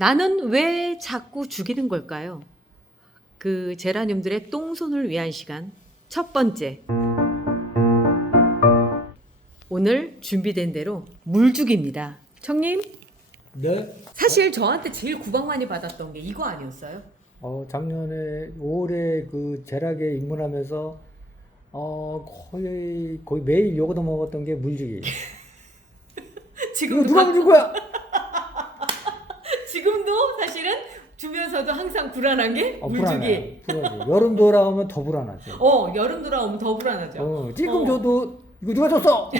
나는 왜 자꾸 죽이는 걸까요? 그 제라늄들의 똥손을 위한 시간 첫 번째. 오늘 준비된 대로 물죽입니다. 청님, 네. 사실 저한테 제일 구박 많이 받았던 게 이거 아니었어요? 작년에 5월에 그 제락에 입문하면서 거의 매일 욕 얻어 먹었던 게 물주기. 이거 지금도 누가 물줄 거야? 지금도 사실은 주면서도 항상 불안한 게 물죽이. 불안해. 여름 돌아오면 더 불안하죠. 여름 돌아오면 더 불안하죠. 지금 저도 이거 누가 줬어?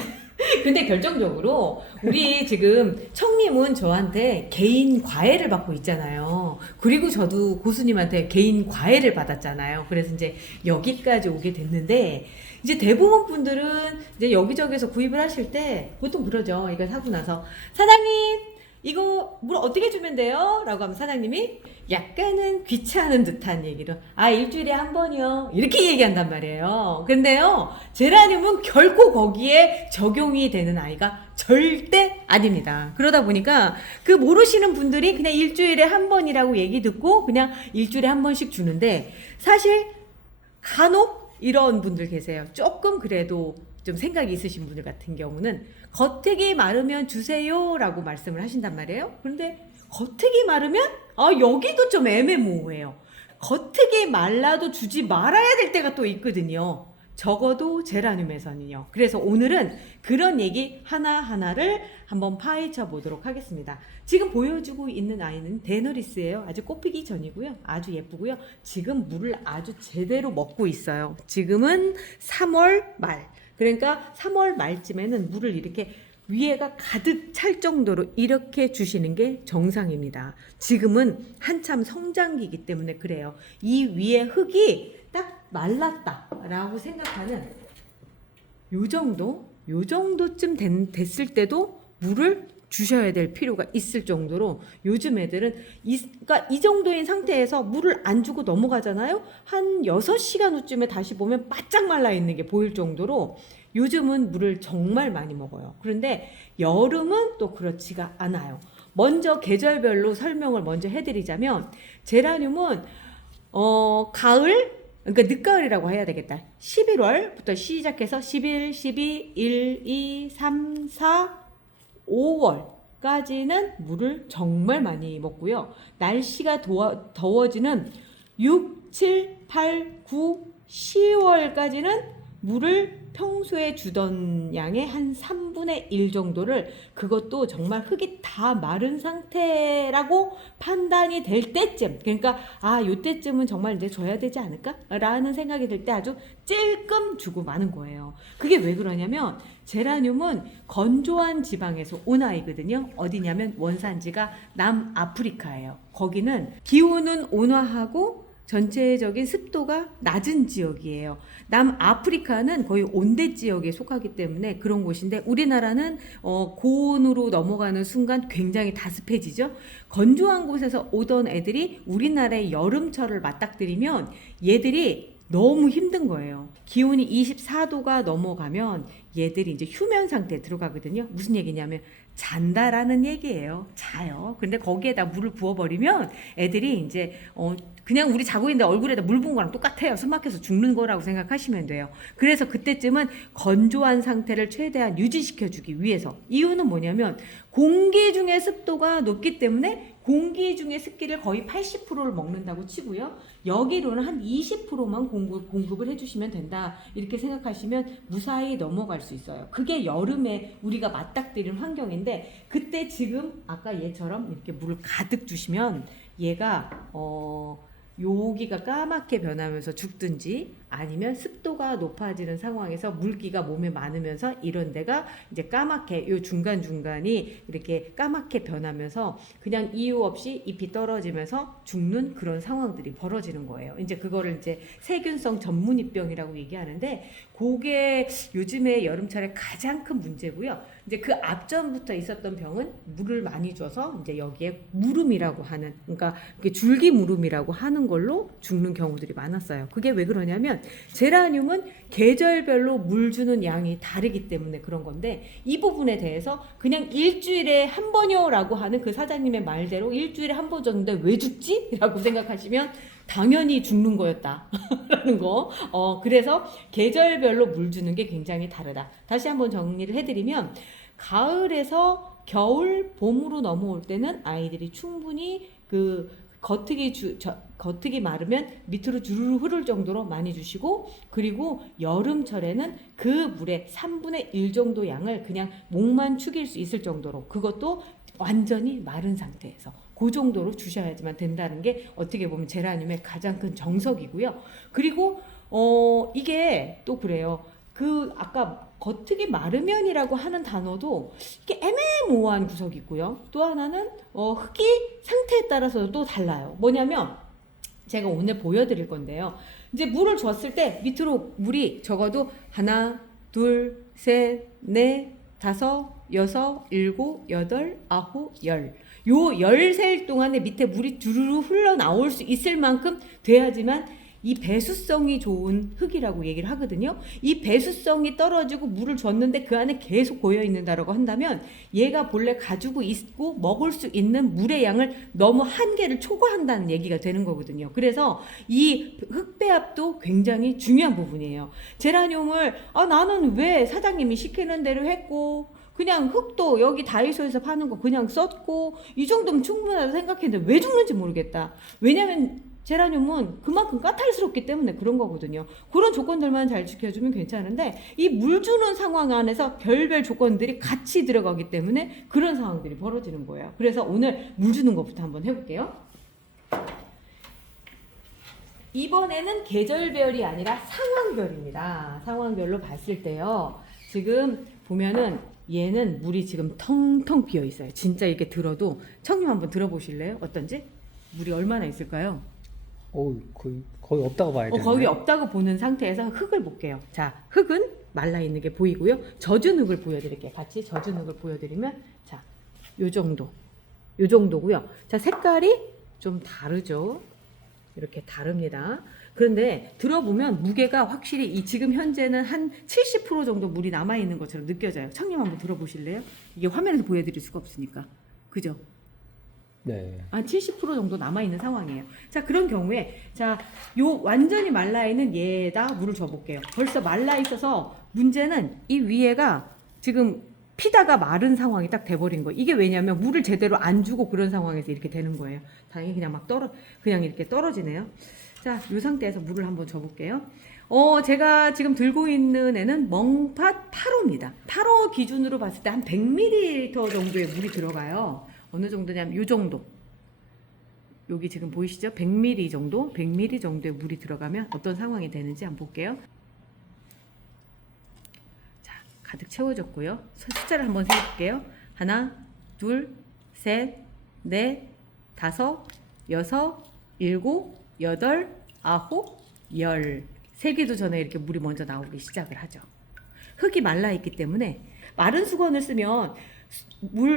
근데 결정적으로 우리 지금 청님은 저한테 개인 과외를 받고 있잖아요. 그리고 저도 고수님한테 개인 과외를 받았잖아요. 그래서 이제 여기까지 오게 됐는데, 이제 대부분 분들은 이제 여기저기서 구입을 하실 때 보통 그러죠. 이걸 사고 나서 사장님 이거 물 어떻게 주면 돼요? 라고 하면 사장님이 약간은 귀찮은 듯한 얘기로 일주일에 한 번이요 이렇게 얘기한단 말이에요. 근데요, 제라늄은 결코 거기에 적용이 되는 아이가 절대 아닙니다. 그러다 보니까 그 모르시는 분들이 그냥 일주일에 한 번이라고 얘기 듣고 그냥 일주일에 한 번씩 주는데, 사실 간혹 이런 분들 계세요. 조금 그래도 좀 생각이 있으신 분들 같은 경우는 겉흙이 마르면 주세요 라고 말씀을 하신단 말이에요. 그런데 겉흙이 마르면 여기도 좀 애매모호해요. 겉흙이 말라도 주지 말아야 될 때가 또 있거든요. 적어도 제라늄에서는요. 그래서 오늘은 그런 얘기 하나하나를 한번 파헤쳐 보도록 하겠습니다. 지금 보여주고 있는 아이는 데너리스예요. 아주 꽃피기 전이고요. 아주 예쁘고요. 지금 물을 아주 제대로 먹고 있어요. 지금은 3월 말. 그러니까 3월 말쯤에는 물을 이렇게 위에가 가득 찰 정도로 이렇게 주시는 게 정상입니다. 지금은 한참 성장기이기 때문에 그래요. 이 위에 흙이 딱 말랐다라고 생각하는 요 정도쯤 됐을 때도 물을 주셔야 될 필요가 있을 정도로, 요즘 애들은 그러니까 이 정도인 상태에서 물을 안 주고 넘어가잖아요. 한 6시간 후쯤에 다시 보면 바짝 말라 있는 게 보일 정도로 요즘은 물을 정말 많이 먹어요. 그런데 여름은 또 그렇지가 않아요. 먼저 계절별로 설명을 먼저 해드리자면, 제라늄은 가을, 그러니까 늦가을이라고 해야 되겠다. 11월부터 시작해서 11, 12, 1, 2, 3, 4, 5월까지는 물을 정말 많이 먹고요. 날씨가 더워지는 6, 7, 8, 9, 10월까지는 물을 평소에 주던 양의 한 3분의 1 정도를, 그것도 정말 흙이 다 마른 상태라고 판단이 될 때쯤, 그러니까 요때쯤은 정말 이제 줘야 되지 않을까? 라는 생각이 들 때 아주 찔끔 주고 마는 거예요. 그게 왜 그러냐면, 제라늄은 건조한 지방에서 온 아이거든요. 어디냐면 원산지가 남아프리카예요. 거기는 기온은 온화하고 전체적인 습도가 낮은 지역이에요. 남아프리카는 거의 온대 지역에 속하기 때문에 그런 곳인데, 우리나라는 고온으로 넘어가는 순간 굉장히 다습해지죠. 건조한 곳에서 오던 애들이 우리나라의 여름철을 맞닥뜨리면 얘들이 너무 힘든 거예요. 기온이 24도가 넘어가면 얘들이 이제 휴면 상태에 들어가거든요. 무슨 얘기냐면 잔다라는 얘기예요. 자요. 근데 거기에다 물을 부어버리면 애들이 이제 그냥 우리 자고 있는데 얼굴에다 물 부은 거랑 똑같아요. 숨 막혀서 죽는 거라고 생각하시면 돼요. 그래서 그때쯤은 건조한 상태를 최대한 유지시켜주기 위해서. 이유는 뭐냐면 공기 중에 습도가 높기 때문에 공기 중에 습기를 거의 80%를 먹는다고 치고요. 여기로는 한 20%만 공급을 해주시면 된다. 이렇게 생각하시면 무사히 넘어갈 수 있어요. 그게 여름에 우리가 맞닥뜨리는 환경인데, 그때 지금 아까 얘처럼 이렇게 물을 가득 주시면 얘가 여기가 까맣게 변하면서 죽든지, 아니면 습도가 높아지는 상황에서 물기가 몸에 많으면서 이런 데가 이제 까맣게 요 중간중간이 이렇게 까맣게 변하면서 그냥 이유 없이 잎이 떨어지면서 죽는 그런 상황들이 벌어지는 거예요. 이제 그거를 이제 세균성 전문입병이라고 얘기하는데, 그게 요즘에 여름철에 가장 큰 문제고요. 이제 그 앞전부터 있었던 병은 물을 많이 줘서 이제 여기에 무름이라고 하는, 그러니까 이게 줄기 무름이라고 하는 걸로 죽는 경우들이 많았어요. 그게 왜 그러냐면 제라늄은 계절별로 물 주는 양이 다르기 때문에 그런 건데, 이 부분에 대해서 그냥 일주일에 한 번요라고 하는 그 사장님의 말대로 일주일에 한 번 줬는데 왜 죽지? 라고 생각하시면 당연히 죽는 거였다라는 거. 그래서 계절별로 물 주는 게 굉장히 다르다. 다시 한번 정리를 해드리면, 가을에서 겨울, 봄으로 넘어올 때는 아이들이 충분히 그 겉흙이 마르면 밑으로 주르르 흐를 정도로 많이 주시고, 그리고 여름철에는 그 물의 3분의 1 정도 양을 그냥 목만 축일 수 있을 정도로, 그것도 완전히 마른 상태에서 그 정도로 주셔야지만 된다는 게 어떻게 보면 제라늄의 가장 큰 정석이고요. 그리고 이게 또 그래요. 그 아까 겉흙이 마르면이라고 하는 단어도 이게 애매모호한 구석이 있고요. 또 하나는 흙이 상태에 따라서 또 달라요. 뭐냐면 제가 오늘 보여드릴 건데요. 이제 물을 줬을 때 밑으로 물이 적어도 하나, 둘, 셋, 넷, 다섯, 여섯, 일곱, 여덟, 아홉, 열. 요 열셀 동안에 밑에 물이 두루루 흘러나올 수 있을 만큼 돼야지만 이 배수성이 좋은 흙이라고 얘기를 하거든요. 이 배수성이 떨어지고 물을 줬는데 그 안에 계속 고여 있는다라고 한다면 얘가 본래 가지고 있고 먹을 수 있는 물의 양을 너무 한계를 초과한다는 얘기가 되는 거거든요. 그래서 이 흙배합도 굉장히 중요한 부분이에요. 제라늄을 나는 왜 사장님이 시키는 대로 했고 그냥 흙도 여기 다이소에서 파는 거 그냥 썼고 이 정도면 충분하다 생각했는데 왜 죽는지 모르겠다. 왜냐면 제라늄은 그만큼 까탈스럽기 때문에 그런 거거든요. 그런 조건들만 잘 지켜주면 괜찮은데 이 물 주는 상황 안에서 별별 조건들이 같이 들어가기 때문에 그런 상황들이 벌어지는 거예요. 그래서 오늘 물 주는 것부터 한번 해볼게요. 이번에는 계절별이 아니라 상황별입니다. 상황별로 봤을 때요. 지금 보면은 얘는 물이 지금 텅텅 비어 있어요. 진짜 이렇게 들어도 청님 한번 들어보실래요? 어떤지? 물이 얼마나 있을까요? 거의 없다고 봐야 되는데. 거의 없다고 보는 상태에서 흙을 볼게요. 자, 흙은 말라 있는 게 보이고요. 젖은 흙을 보여드릴게요. 같이 젖은 흙을 보여드리면, 자, 요 정도고요. 자, 색깔이 좀 다르죠. 이렇게 다릅니다. 그런데 들어보면 무게가 확실히 이 지금 현재는 한 70% 정도 물이 남아 있는 것처럼 느껴져요. 청님 한번 들어보실래요? 이게 화면에서 보여드릴 수가 없으니까, 그죠? 네. 한 70% 정도 남아있는 상황이에요. 자, 그런 경우에, 자, 요 완전히 말라있는 얘에다 물을 줘볼게요. 벌써 말라있어서 문제는 이 위에가 지금 피다가 마른 상황이 딱 돼버린 거예요. 이게 왜냐면 물을 제대로 안 주고 그런 상황에서 이렇게 되는 거예요. 다행히 그냥 그냥 이렇게 떨어지네요. 자, 요 상태에서 물을 한번 줘볼게요. 제가 지금 들고 있는 애는 멍팥 8호입니다. 8호 기준으로 봤을 때 한 100ml 정도의 물이 들어가요. 어느 정도냐면 요 정도. 여기 지금 보이시죠? 100ml 정도? 100ml 정도의 물이 들어가면 어떤 상황이 되는지 한번 볼게요. 자, 가득 채워졌고요. 숫자를 한번 세볼게요. 하나, 둘, 셋, 넷, 다섯, 여섯, 일곱, 여덟, 아홉, 열. 세기도 전에 이렇게 물이 먼저 나오기 시작을 하죠. 흙이 말라있기 때문에 마른 수건을 쓰면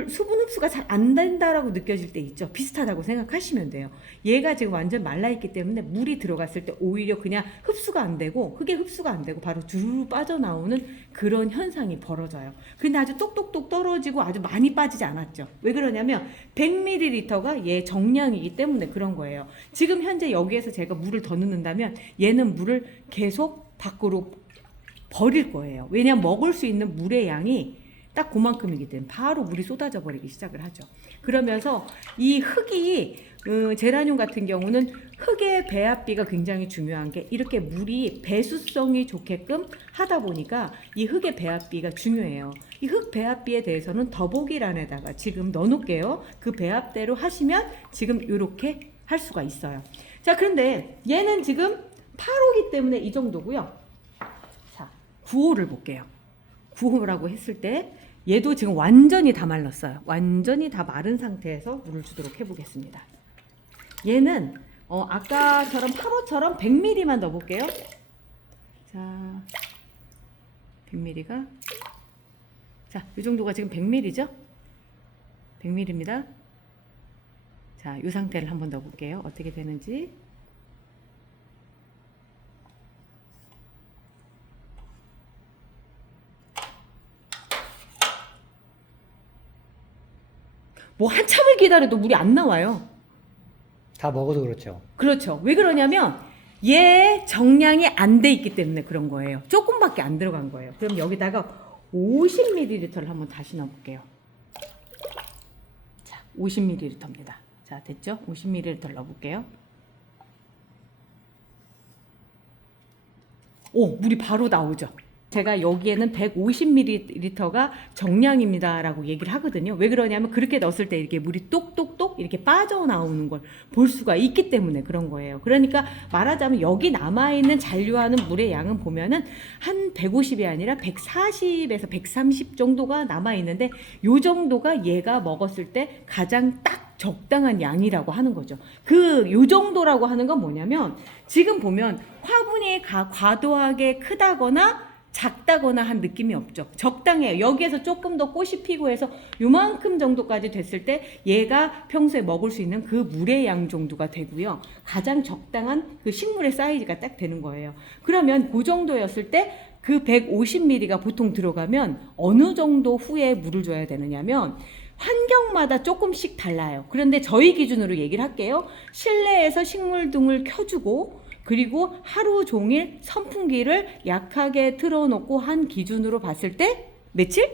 수분 흡수가 잘 안 된다라고 느껴질 때 있죠. 비슷하다고 생각하시면 돼요. 얘가 지금 완전 말라있기 때문에 물이 들어갔을 때 오히려 그냥 흡수가 안 되고 흙에 흡수가 안 되고 바로 주르르 빠져나오는 그런 현상이 벌어져요. 근데 아주 똑똑똑 떨어지고 아주 많이 빠지지 않았죠. 왜 그러냐면 100ml가 얘 정량이기 때문에 그런 거예요. 지금 현재 여기에서 제가 물을 더 넣는다면 얘는 물을 계속 밖으로 버릴 거예요. 왜냐하면 먹을 수 있는 물의 양이 딱 그만큼이기 때문에 바로 물이 쏟아져 버리기 시작을 하죠. 그러면서 이 흙이 제라늄 같은 경우는 흙의 배합비가 굉장히 중요한 게 이렇게 물이 배수성이 좋게끔 하다 보니까 이 흙의 배합비가 중요해요. 이 흙 배합비에 대해서는 더보기란에다가 지금 넣어놓을게요. 그 배합대로 하시면 지금 이렇게 할 수가 있어요. 자, 그런데 얘는 지금 8호기 때문에 이 정도고요. 자, 9호를 볼게요. 9호라고 했을 때 얘도 지금 완전히 다 말랐어요. 완전히 다 마른 상태에서 물을 주도록 해보겠습니다. 얘는 아까처럼 8호처럼 100ml만 넣어볼게요. 자, 100ml가 자, 이 정도가 지금 100ml죠? 100ml입니다. 자, 이 상태를 한번 넣어볼게요. 어떻게 되는지. 뭐 한참을 기다려도 물이 안 나와요. 다 먹어도 그렇죠. 그렇죠. 왜 그러냐면 얘 정량이 안 돼 있기 때문에 그런 거예요. 조금밖에 안 들어간 거예요. 그럼 여기다가 50ml를 한번 다시 넣어볼게요. 자, 50ml입니다. 자, 됐죠? 50ml 넣어볼게요. 오, 물이 바로 나오죠. 제가 여기에는 150ml가 정량입니다라고 얘기를 하거든요. 왜 그러냐면 그렇게 넣었을 때 이렇게 물이 똑똑똑 이렇게 빠져나오는 걸 볼 수가 있기 때문에 그런 거예요. 그러니까 말하자면 여기 남아있는 잔류하는 물의 양은 보면은 한 150이 아니라 140에서 130 정도가 남아있는데 요 정도가 얘가 먹었을 때 가장 딱 적당한 양이라고 하는 거죠. 요 정도라고 하는 건 뭐냐면 지금 보면 화분이 과도하게 크다거나 작다거나 한 느낌이 없죠. 적당해요. 여기에서 조금 더 꽃이 피고 해서 요만큼 정도까지 됐을 때 얘가 평소에 먹을 수 있는 그 물의 양 정도가 되고요. 가장 적당한 그 식물의 사이즈가 딱 되는 거예요. 그러면 그 정도였을 때 그 150ml가 보통 들어가면 어느 정도 후에 물을 줘야 되느냐면 환경마다 조금씩 달라요. 그런데 저희 기준으로 얘기를 할게요. 실내에서 식물 등을 켜주고 그리고 하루 종일 선풍기를 약하게 틀어놓고 한 기준으로 봤을 때 며칠?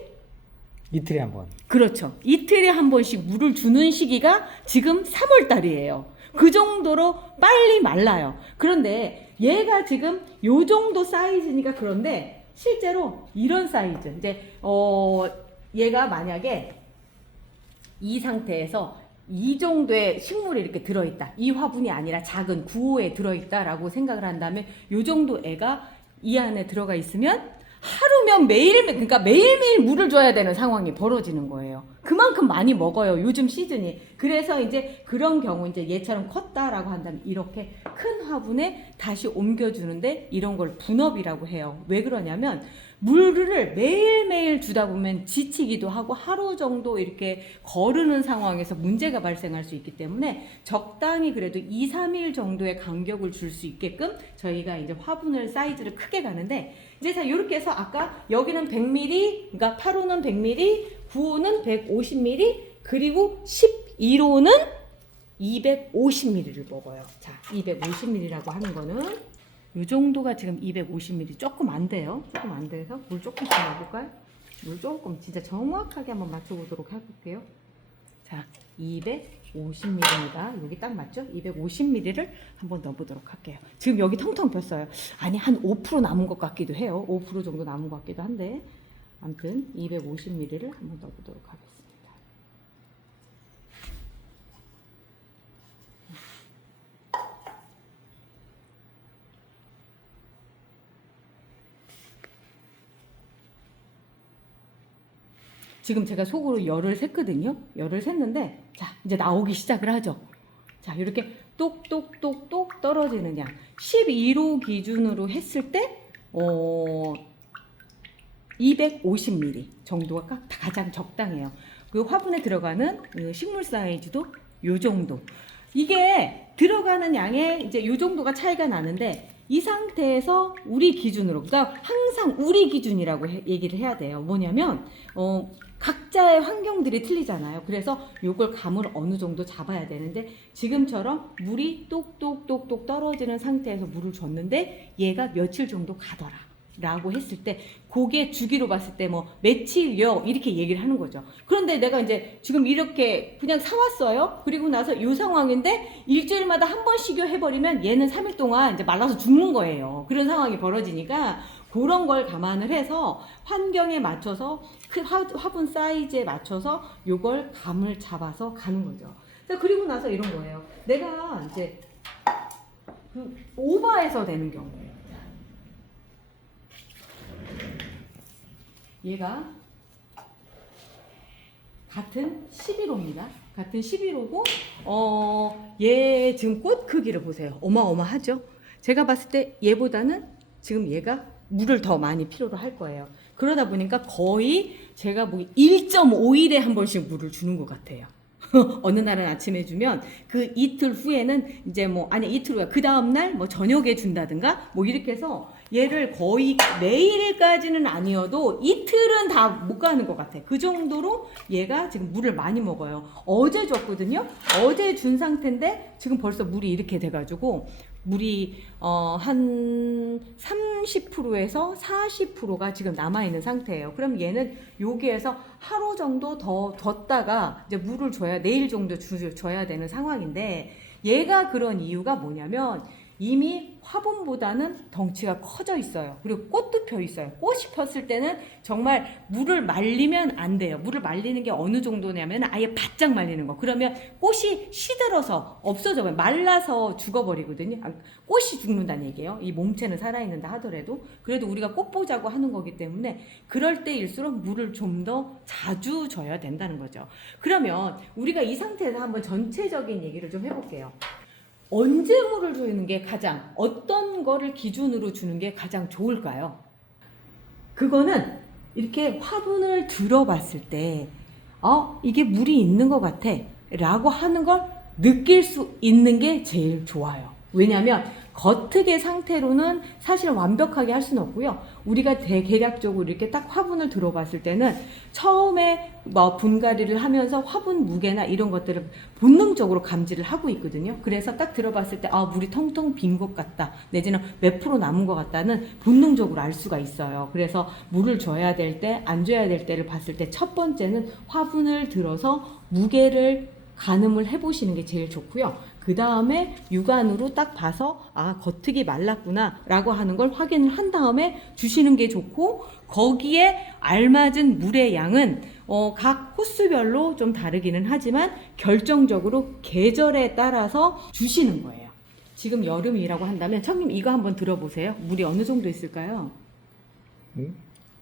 이틀에 한 번. 그렇죠. 이틀에 한 번씩 물을 주는 시기가 지금 3월 달이에요. 그 정도로 빨리 말라요. 그런데 얘가 지금 요 정도 사이즈니까 그런데 실제로 이런 사이즈 이제 얘가 만약에 이 상태에서 이 정도의 식물이 이렇게 들어있다. 이 화분이 아니라 작은 구호에 들어있다라고 생각을 한다면 요 정도 애가 이 안에 들어가 있으면 하루면 그러니까 매일매일 물을 줘야 되는 상황이 벌어지는 거예요. 그만큼 많이 먹어요. 요즘 시즌이. 그래서 이제 그런 경우 이제 얘처럼 컸다라고 한다면 이렇게 큰 화분에 다시 옮겨주는데 이런 걸 분업이라고 해요. 왜 그러냐면 물을 매일매일 주다 보면 지치기도 하고 하루 정도 이렇게 거르는 상황에서 문제가 발생할 수 있기 때문에 적당히 그래도 2, 3일 정도의 간격을 줄 수 있게끔 저희가 이제 화분을 사이즈를 크게 가는데 이제 자 이렇게 해서 아까 여기는 100ml, 그러니까 8호는 100ml, 9호는 150ml, 그리고 11호는 250ml를 먹어요. 자, 250ml라고 하는 거는 이 정도가 지금 250ml 조금 안 돼요. 조금 안 돼서 물 조금 더 넣어볼까요? 물 조금 진짜 정확하게 한번 맞춰보도록 해볼게요. 자, 250ml입니다. 여기 딱 맞죠? 250ml를 한번 넣어보도록 할게요. 지금 여기 텅텅 폈어요. 아니 한 5% 남은 것 같기도 해요. 5% 정도 남은 것 같기도 한데 아무튼 250ml를 한번 넣어보도록 하겠습니다. 지금 제가 속으로 열을 샜거든요. 열을 샜는데 자 이제 나오기 시작을 하죠. 자 이렇게 똑똑똑똑 떨어지는 양 11호 기준으로 했을 때 250ml 정도가 가장 적당해요. 그 화분에 들어가는 식물 사이즈도 요 정도. 이게 들어가는 양에 이제 요 정도가 차이가 나는데 이 상태에서 우리 기준으로, 그러니까 항상 우리 기준이라고 얘기를 해야 돼요. 뭐냐면 각자의 환경들이 틀리잖아요. 그래서 요걸 감을 어느 정도 잡아야 되는데 지금처럼 물이 똑똑똑똑 떨어지는 상태에서 물을 줬는데 얘가 며칠 정도 가더라 라고 했을 때 그게 주기로 봤을 때 뭐 며칠요 이렇게 얘기를 하는 거죠. 그런데 내가 이제 지금 이렇게 그냥 사왔어요. 그리고 나서 이 상황인데 일주일마다 한 번씩요 해버리면 얘는 3일 동안 이제 말라서 죽는 거예요. 그런 상황이 벌어지니까 그런 걸 감안을 해서 환경에 맞춰서 그 화분 사이즈에 맞춰서 요걸 감을 잡아서 가는 거죠. 그리고 나서 이런 거예요. 내가 이제 그 오버해서 되는 경우예요. 얘가 같은 11호입니다. 같은 11호고 얘 지금 꽃 크기를 보세요. 어마어마하죠? 제가 봤을 때 얘보다는 지금 얘가 물을 더 많이 필요로 할 거예요. 그러다 보니까 거의 제가 뭐 1.5일에 한 번씩 물을 주는 것 같아요. 어느 날은 아침에 주면 그 이틀 후에는 이제 뭐 아니 이틀 후에 그 다음 날 뭐 저녁에 준다든가 뭐 이렇게 해서 얘를 거의 매일까지는 아니어도 이틀은 다 못 가는 것 같아. 그 정도로 얘가 지금 물을 많이 먹어요. 어제 줬거든요. 어제 준 상태인데 지금 벌써 물이 이렇게 돼가지고 물이 한 30%에서 40%가 지금 남아있는 상태예요. 그럼 얘는 여기에서 하루 정도 더 뒀다가 이제 물을 줘야 내일 정도 줘야 되는 상황인데 얘가 그런 이유가 뭐냐면 이미 화분보다는 덩치가 커져 있어요. 그리고 꽃도 펴 있어요. 꽃이 폈을 때는 정말 물을 말리면 안 돼요. 물을 말리는 게 어느 정도냐면 아예 바짝 말리는 거. 그러면 꽃이 시들어서 없어져요. 말라서 죽어버리거든요. 꽃이 죽는다는 얘기예요. 이 몸체는 살아있는다 하더라도. 그래도 우리가 꽃 보자고 하는 거기 때문에 그럴 때일수록 물을 좀 더 자주 줘야 된다는 거죠. 그러면 우리가 이 상태에서 한번 전체적인 얘기를 좀 해볼게요. 언제 물을 주는 게 가장 어떤 거를 기준으로 주는 게 가장 좋을까요? 그거는 이렇게 화분을 들어봤을 때 이게 물이 있는 것 같아 라고 하는 걸 느낄 수 있는 게 제일 좋아요. 왜냐하면 겉흙의 상태로는 사실 완벽하게 할 수는 없고요. 우리가 대략적으로 이렇게 딱 화분을 들어봤을 때는 처음에 뭐 분갈이를 하면서 화분 무게나 이런 것들을 본능적으로 감지를 하고 있거든요. 그래서 딱 들어봤을 때 물이 텅텅 빈 것 같다 내지는 몇 프로 남은 것 같다는 본능적으로 알 수가 있어요. 그래서 물을 줘야 될 때 안 줘야 될 때를 봤을 때 첫 번째는 화분을 들어서 무게를 가늠을 해보시는 게 제일 좋고요. 그 다음에 육안으로 딱 봐서 겉흙이 말랐구나 라고 하는 걸 확인을 한 다음에 주시는 게 좋고, 거기에 알맞은 물의 양은 각 호수별로 좀 다르기는 하지만 결정적으로 계절에 따라서 주시는 거예요. 지금 여름이라고 한다면 청님 이거 한번 들어보세요. 물이 어느 정도 있을까요?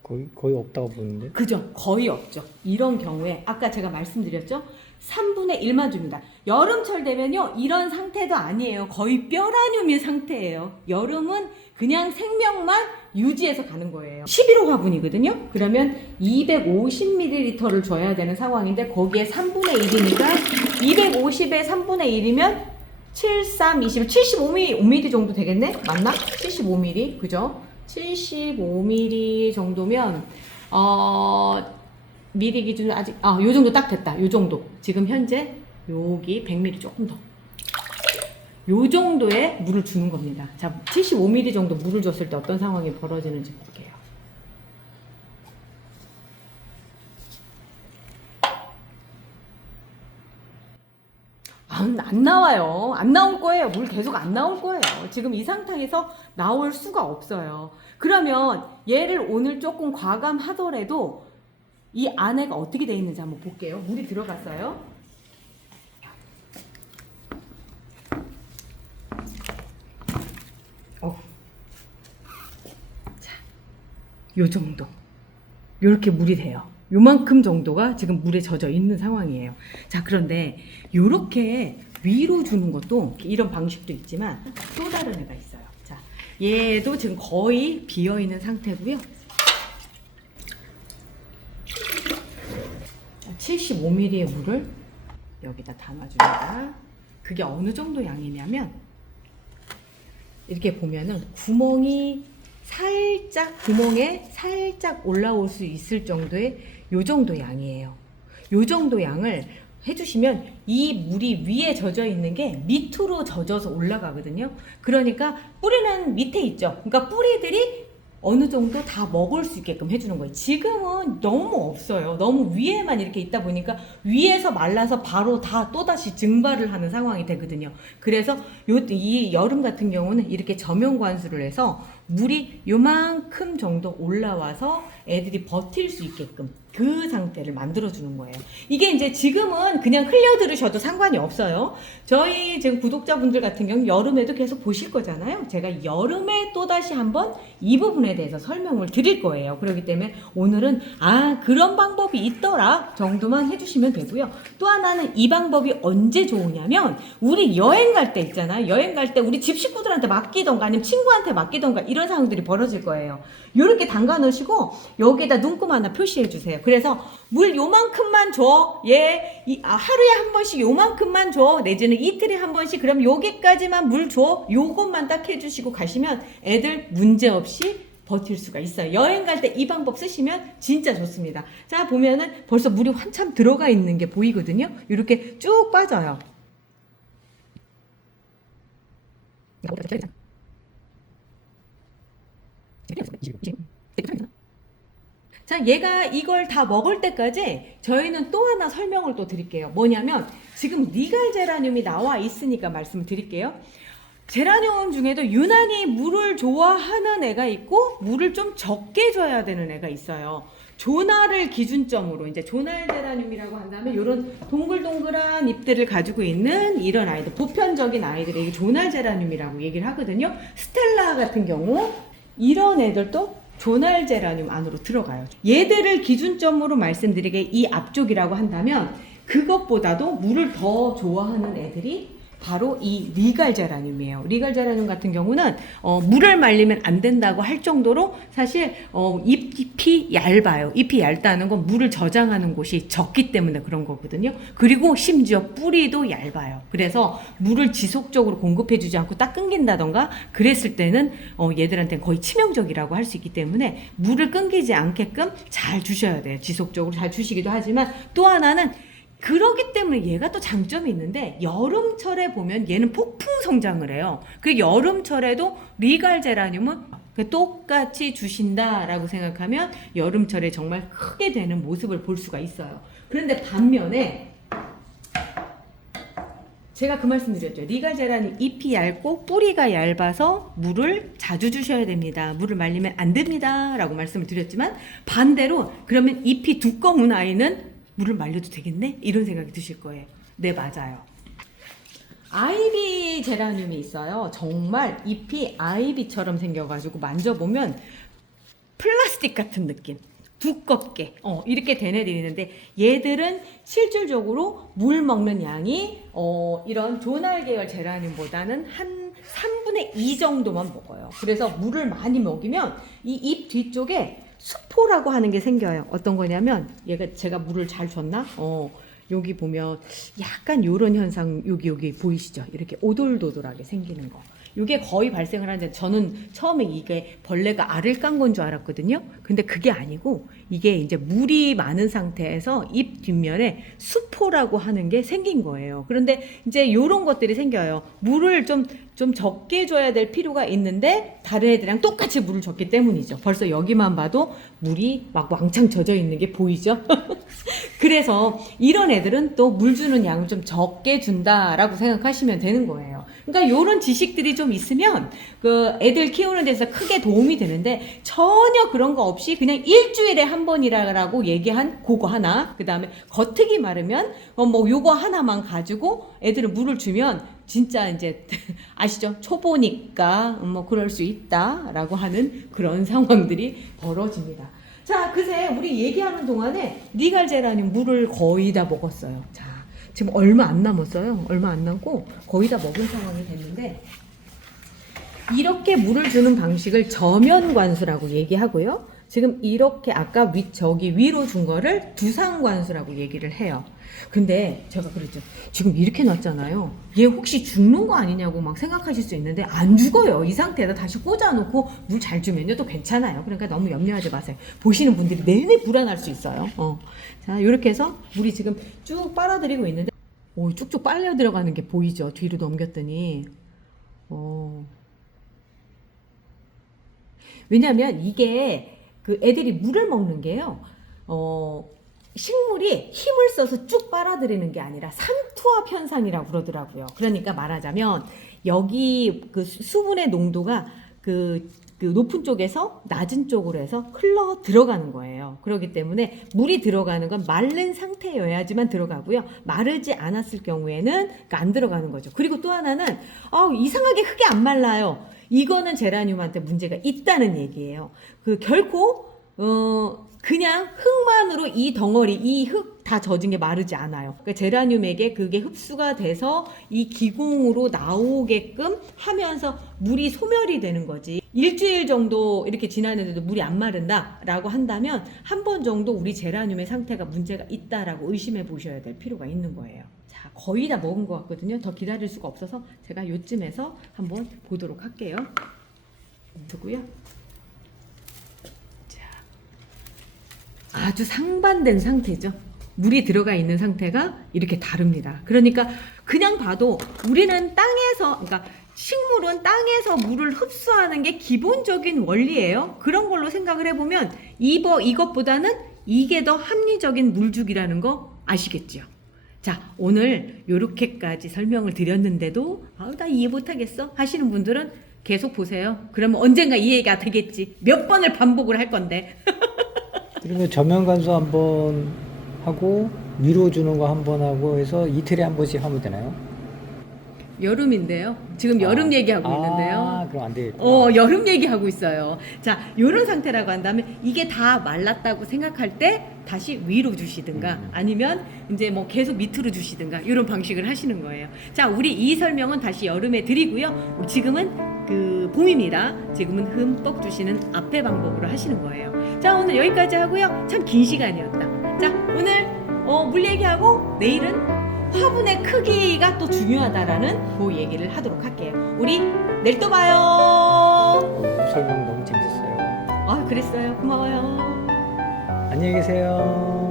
거의 없다고 보는데. 그죠? 거의 없죠. 이런 경우에 아까 제가 말씀드렸죠? 3분의 1만 줍니다. 여름철 되면요 이런 상태도 아니에요. 거의 뼈라뇽의 상태예요. 여름은 그냥 생명만 유지해서 가는 거예요. 11호 화분이거든요. 그러면 250ml를 줘야 되는 상황인데 거기에 3분의 1이니까 250에 3분의 1이면 7, 3, 20, 75ml 정도 되겠네? 맞나? 75ml 그죠? 75ml 정도면 미리 기준으로 아직 요 정도 딱 됐다. 요 정도. 지금 현재 여기 100ml 조금 더. 요 정도의 물을 주는 겁니다. 자, 75ml 정도 물을 줬을 때 어떤 상황이 벌어지는지 볼게요. 안 나와요. 안 나올 거예요. 물 계속 안 나올 거예요. 지금 이 상태에서 나올 수가 없어요. 그러면 얘를 오늘 조금 과감하더라도 이 안에가 어떻게 돼 있는지 한번 볼게요. 물이 들어갔어요. 자, 요 정도. 요렇게 물이 돼요. 요만큼 정도가 지금 물에 젖어 있는 상황이에요. 자, 그런데 요렇게 위로 주는 것도 이런 방식도 있지만 또 다른 애가 있어요. 자, 얘도 지금 거의 비어 있는 상태고요. 75ml의 물을 여기다 담아줍니다. 그게 어느 정도 양이냐면 이렇게 보면은 구멍에 살짝 올라올 수 있을 정도의 요 정도 양이에요. 요 정도 양을 해주시면 이 물이 위에 젖어 있는 게 밑으로 젖어서 올라가거든요. 그러니까 뿌리는 밑에 있죠. 그러니까 뿌리들이 어느 정도 다 먹을 수 있게끔 해주는 거예요. 지금은 너무 없어요. 너무 위에만 이렇게 있다 보니까 위에서 말라서 바로 다 또다시 증발을 하는 상황이 되거든요. 그래서 이 여름 같은 경우는 이렇게 저면 관수를 해서 물이 요만큼 정도 올라와서 애들이 버틸 수 있게끔 그 상태를 만들어주는 거예요. 이게 이제 지금은 그냥 흘려들으셔도 상관이 없어요. 저희 지금 구독자분들 같은 경우 여름에도 계속 보실 거잖아요. 제가 여름에 또다시 한번 이 부분에 대해서 설명을 드릴 거예요. 그렇기 때문에 오늘은 그런 방법이 있더라 정도만 해주시면 되고요. 또 하나는 이 방법이 언제 좋으냐면 우리 여행 갈 때 있잖아요. 여행 갈 때 우리 집 식구들한테 맡기던가 아니면 친구한테 맡기던가 이런 상황들이 벌어질 거예요. 이렇게 담가 놓으시고 여기에다 눈금 하나 표시해 주세요. 그래서 물 요만큼만 줘. 하루에 한 번씩 요만큼만 줘. 내지는 이틀에 한 번씩 그럼 여기까지만 물 줘. 요것만 딱 해주시고 가시면 애들 문제 없이 버틸 수가 있어요. 여행 갈 때 이 방법 쓰시면 진짜 좋습니다. 자, 보면은 벌써 물이 한참 들어가 있는 게 보이거든요. 이렇게 쭉 빠져요. 자, 얘가 이걸 다 먹을 때까지 저희는 또 하나 설명을 또 드릴게요. 뭐냐면 지금 리갈 제라늄이 나와 있으니까 말씀을 드릴게요. 제라늄 중에도 유난히 물을 좋아하는 애가 있고 물을 좀 적게 줘야 되는 애가 있어요. 조날을 기준점으로 이제 조날 제라늄이라고 한다면 이런 동글동글한 잎들을 가지고 있는 이런 아이들, 보편적인 아이들이 이게 조날 제라늄이라고 얘기를 하거든요. 스텔라 같은 경우 이런 애들도 조날 제라늄 안으로 들어가요. 얘들을 기준점으로 말씀드리게 이 앞쪽이라고 한다면 그것보다도 물을 더 좋아하는 애들이 바로 이 리갈 제라늄이에요. 리갈 제라늄 같은 경우는 물을 말리면 안 된다고 할 정도로 사실 잎이 얇아요. 잎이 얇다는 건 물을 저장하는 곳이 적기 때문에 그런 거거든요. 그리고 심지어 뿌리도 얇아요. 그래서 물을 지속적으로 공급해주지 않고 딱 끊긴다던가 그랬을 때는 얘들한테는 거의 치명적이라고 할 수 있기 때문에 물을 끊기지 않게끔 잘 주셔야 돼요. 지속적으로 잘 주시기도 하지만 또 하나는 그러기 때문에 얘가 또 장점이 있는데 여름철에 보면 얘는 폭풍 성장을 해요. 그 여름철에도 리갈 제라늄은 똑같이 주신다라고 생각하면 여름철에 정말 크게 되는 모습을 볼 수가 있어요. 그런데 반면에 제가 그 말씀 드렸죠. 리갈 제라늄 잎이 얇고 뿌리가 얇아서 물을 자주 주셔야 됩니다. 물을 말리면 안 됩니다. 라고 말씀을 드렸지만 반대로 그러면 잎이 두꺼운 아이는 물을 말려도 되겠네? 이런 생각이 드실 거예요. 네, 맞아요. 아이비 제라늄이 있어요. 정말 잎이 아이비처럼 생겨가지고 만져보면 플라스틱 같은 느낌. 두껍게 이렇게 된 애들이 있는데 얘들은 실질적으로 물 먹는 양이 이런 조날 계열 제라늄보다는 한 3분의 2 정도만 먹어요. 그래서 물을 많이 먹이면 이 잎 뒤쪽에 수포라고 하는 게 생겨요. 어떤 거냐면 얘가 제가 물을 잘 줬나? 여기 보면 약간 요런 현상 여기 보이시죠? 이렇게 오돌도돌하게 생기는 거. 이게 거의 발생을 하는데 저는 처음에 이게 벌레가 알을 깐 건 줄 알았거든요. 근데 그게 아니고 이게 이제 물이 많은 상태에서 잎 뒷면에 수포라고 하는 게 생긴 거예요. 그런데 이제 요런 것들이 생겨요. 물을 좀 적게 줘야 될 필요가 있는데 다른 애들이랑 똑같이 물을 줬기 때문이죠. 벌써 여기만 봐도 물이 막 왕창 젖어 있는 게 보이죠? 그래서 이런 애들은 또 물 주는 양을 좀 적게 준다라고 생각하시면 되는 거예요. 그러니까 요런 지식들이 좀 있으면 그 애들 키우는 데서 크게 도움이 되는데 전혀 그런 거 없이 그냥 일주일에 한 번이라고 얘기한 그거 하나, 그 다음에 겉흙이 마르면 뭐 요거 하나만 가지고 애들은 물을 주면 진짜 이제 아시죠? 초보니까 뭐 그럴 수 있다라고 하는 그런 상황들이 벌어집니다. 자, 그새 우리 얘기하는 동안에 리갈 제라늄 물을 거의 다 먹었어요. 자, 지금 얼마 안 남았어요. 얼마 안 남고 거의 다 먹은 상황이 됐는데 이렇게 물을 주는 방식을 저면 관수라고 얘기하고요. 지금 이렇게 아까 저기 위로 준 거를 두상 관수라고 얘기를 해요. 근데 제가 그랬죠. 지금 이렇게 놨잖아요. 얘 혹시 죽는 거 아니냐고 막 생각하실 수 있는데 안 죽어요. 이 상태에다 다시 꽂아놓고 물 잘 주면요 또 괜찮아요. 그러니까 너무 염려하지 마세요. 보시는 분들이 내내 불안할 수 있어요. 자, 이렇게 해서 물이 지금 쭉 빨아들이고 있는데 쭉쭉 빨려 들어가는 게 보이죠. 뒤로 넘겼더니 왜냐면 이게 그 애들이 물을 먹는 게요. 식물이 힘을 써서 쭉 빨아들이는 게 아니라 삼투압 현상이라고 그러더라고요. 그러니까 말하자면 여기 그 수분의 농도가 그 높은 쪽에서 낮은 쪽으로 해서 흘러 들어가는 거예요. 그렇기 때문에 물이 들어가는 건 마른 상태여야지만 들어가고요. 마르지 않았을 경우에는 그러니까 안 들어가는 거죠. 그리고 또 하나는 이상하게 흙이 안 말라요. 이거는 제라늄한테 문제가 있다는 얘기예요. 결코 그냥 흙만으로 이 덩어리, 이 흙 다 젖은 게 마르지 않아요. 그러니까 제라늄에게 그게 흡수가 돼서 이 기공으로 나오게끔 하면서 물이 소멸이 되는 거지. 일주일 정도 이렇게 지났는데도 물이 안 마른다라고 한다면 한 번 정도 우리 제라늄의 상태가 문제가 있다라고 의심해 보셔야 될 필요가 있는 거예요. 자, 거의 다 먹은 것 같거든요. 더 기다릴 수가 없어서 제가 요쯤에서 한번 보도록 할게요. 두고요. 자, 아주 상반된 상태죠. 물이 들어가 있는 상태가 이렇게 다릅니다. 그러니까 그냥 봐도 우리는 땅에서, 그러니까 식물은 땅에서 물을 흡수하는 게 기본적인 원리예요. 그런 걸로 생각을 해보면 이것보다는 이게 더 합리적인 물주기라는 거 아시겠죠? 자, 오늘 이렇게까지 설명을 드렸는데도 나 이해 못하겠어 하시는 분들은 계속 보세요. 그러면 언젠가 이해가 되겠지. 몇 번을 반복을 할 건데. 그러면 저면 간수 한번 하고 위로 주는 거 한 번 하고 해서 이틀에 한 번씩 하면 되나요? 여름인데요. 지금 여름 얘기하고 있는데요. 그럼 안 되겠다. 여름 얘기하고 있어요. 자, 요런 상태라고 한다면 이게 다 말랐다고 생각할 때 다시 위로 주시든가 아니면 이제 뭐 계속 밑으로 주시든가 이런 방식을 하시는 거예요. 자, 우리 이 설명은 다시 여름에 드리고요. 지금은 그 봄입니다. 지금은 흠뻑 주시는 앞에 방법으로 하시는 거예요. 자, 오늘 여기까지 하고요. 참 긴 시간이었다. 자, 오늘 물 얘기하고 내일은 화분의 크기가 또 중요하다라는 그 얘기를 하도록 할게요. 우리 내일 또 봐요. 설명 너무 재밌었어요. 그랬어요. 고마워요. 안녕히 계세요.